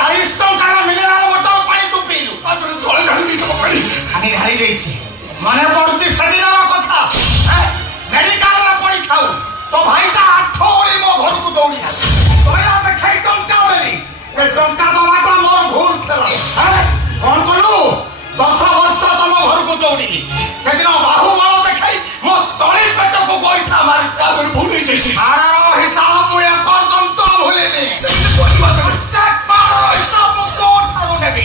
40 ଟଙ୍କାର ମିନେରାଲ ବୋତଲ ପାଣି ତୁ ପିଇଲୁ। ତଳେ ଢାଳି ଦେଇଛ ପାଣି। ଖାଲି ଢାଳି ଦେଇଛି। ମନେ ପଡୁଛି ସେଦିନର କଥା। ମେଡିକାଲରେ ପଡିଥାଉ ତୋ ଭାଇଟା 8 ଓଳି ମୋ ଘରକୁ ଦୌଡ଼ିଲା। କହିଲା ଦେଖାଇ ଟଙ୍କା ବୋଲି। ଏ ଟଙ୍କା ଦବାଟା ମୋର ଭୁଲ ଥିଲା। କଣ କଲୁ? 10 ବର୍ଷ ତମ ଘରକୁ ଦୌଡ଼ିଲି। ସେଦିନ ବାହୁବଳ ଦେଖାଇ ମୋ ତଳି ପେଟକୁ ଗୋଇଠା ମାରି ଭୁଲ ହେଇଯାଇଛି। ମାରର ହିସାବ ମୁଁ ଏପର୍ଯ୍ୟନ୍ତ ଭୁଲିନି। ପ୍ରତ୍ୟେକ ମାରର ହିସାବ ମୁଁ ତୋଠାରୁ ନେବି।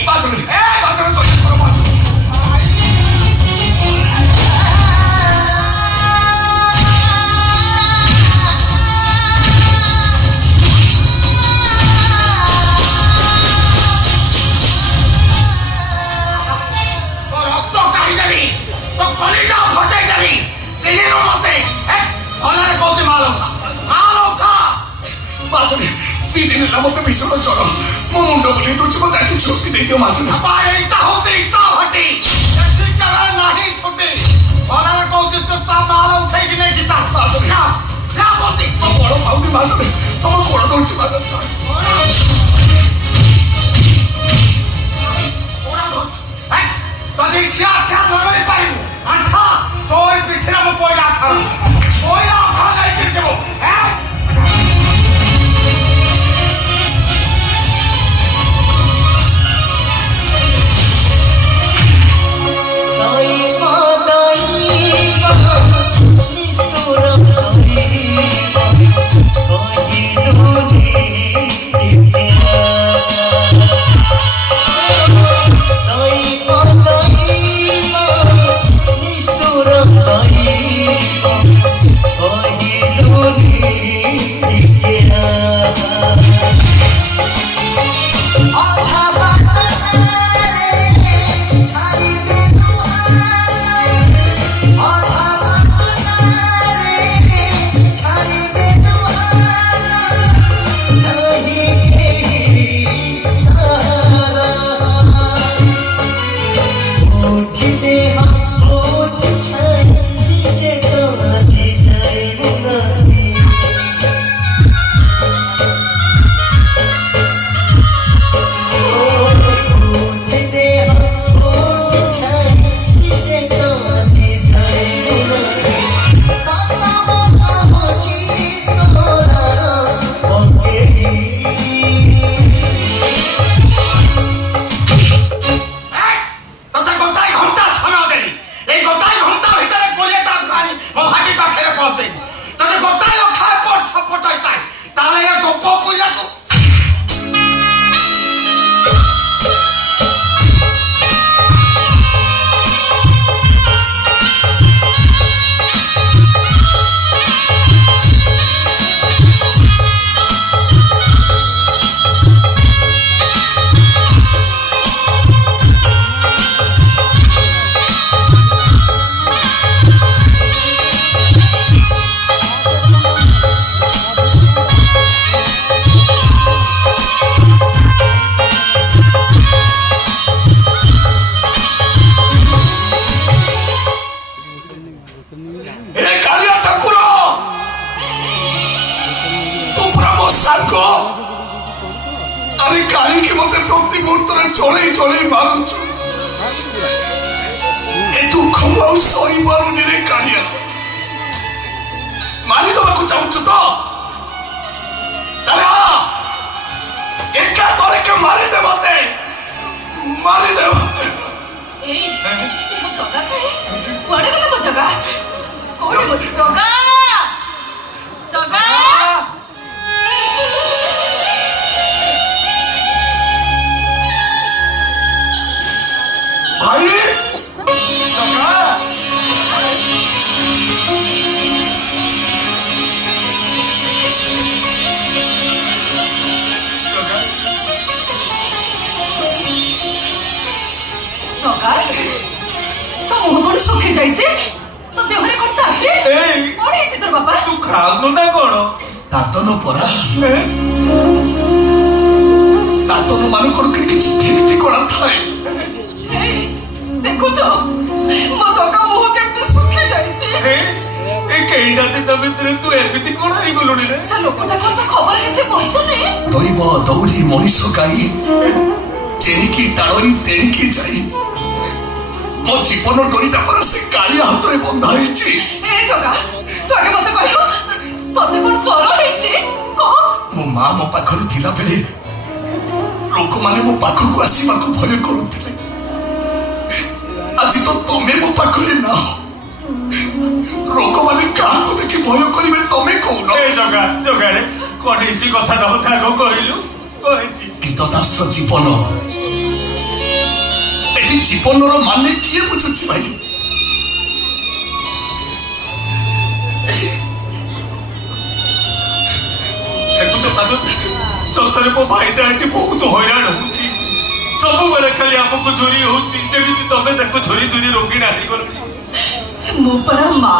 মতো ভীষণ জ্বর ମୋ ମୁଣ୍ଡ ବୁଲେଇ ଦଉଛି ମତେ ଆଜି ଛୁଟି ଦେଇଦିଅ ମାଝୁନି। ଏଇଟା ହଉଛି ଇଟା ଭାଟି। ନାହିଁ ଛୁଟି ଭଲରେ କହୁଛି ତୁ ତା ମାଲ ଉଠେଇକି ନେଇକି ଚା। ମୋ ବଡ ପାଉନି ମାଝୁନି ତମ ଗୋଡ ଦଉଛି ଯଦି ଠିଆ ଠିଆ ଲଢେଇ ପାରିବୁ ଆଠ ତୋରି ପିଠିରେ ମୁଁ ପଇଲା ଅଖାଳ ନେଇକି ଯିବୁ। আরে কাহিনী মতে প্রতি মুহূর্তে চলেই চলেই মারুଛୁ ଏ ଦୁଃଖ ମୁଁ ଆଉ ସହିପାରୁନି ରେ କାଳିଆ। ମାରିଦେବାକୁ ଚାହୁଁଛୁ ତ? ଆରେ ଏକା ତୋରେକେ ମାରିଦେ ମତେ ମାରିଦେ ମତେ। ଏଇ ମୋ ଜଗା କାହିଁ କୁଆଡେ ଗଲା ମୋ ଜଗା? କୋଉଠି ମୋ ଜଗା? ଜଗା ଭାଇ तो मुह कौन सुखी जाइए तो देहरे कौन ताके कौन है तोर बापा तू खानु ना कौन दातन परा दातन मान कौन किसी ठीक ठिकाना थाए देखु मो जगह मुह केते सुखी जाइए ए कहीं ଦିନ ଭିତରେ ତୁ ଏମିତି କଣ ହେଇଗଲୁଣି ରେ? ସେ ଲୋକଟା କଣ ତା ଖବର କିଛି ପହଞ୍ଚୁନି? ଦୈବ ଦୌଡ଼ି ମଣିଷ ଗାଈ ଚେଣିକି ଟାଣଇ ତେଣିକି ଯାଇ ମୋ ଜୀବନ ଡୋରିଟା ପରା ସେ କାଳିଆ ହାତରେ ବନ୍ଧା ହେଇଛି। ଏ ଜଗା, ତୁ ଆଗେ ମତେ କହିଲୁ, ତତେ କଣ ଜ୍ୱର ହେଇଛି? କହ। ମୋ ମା ମୋ ପାଖରେ ଥିଲା ବେଳେ ଲୋକମାନେ ମୋ ପାଖକୁ ଆସିବାକୁ ଭୟ କରୁଥିଲେ। ଆଜି ତ ତମେ ମୋ ପାଖରେ ନାହ, ଲୋକମାନେ କାହାକୁ ଦେଖି ଭୟ କରିବେ ତମେ କହୁନ? ଏ ଜଗା ଜଗାରେ କଣ ହେଇଛି କଥାଟା ମତେ ଆଗ କହିଲୁ। କଣ ହେଇଛି? କୀଟଦାସ ଜୀବନ, ଏଠି ଜୀବନର ମାନେ କିଏ ବୁଝୁଛି ଭାଇ? ଦେଖୁଛ ମାଧବ, ସତରେ ମୋ ଭାଇଟା ଏଠି ବହୁତ ହଇରାଣ ହଉଛି। ସବୁବେଳେ ଖାଲି ଆମକୁ ଝୁରି ହଉଛି, ଯେମିତି ତମେ ତାକୁ ଝୁରି ଝୁରି ରୋଗୀ ନାହିଁ କର। ମୁଁ ପରା ମା।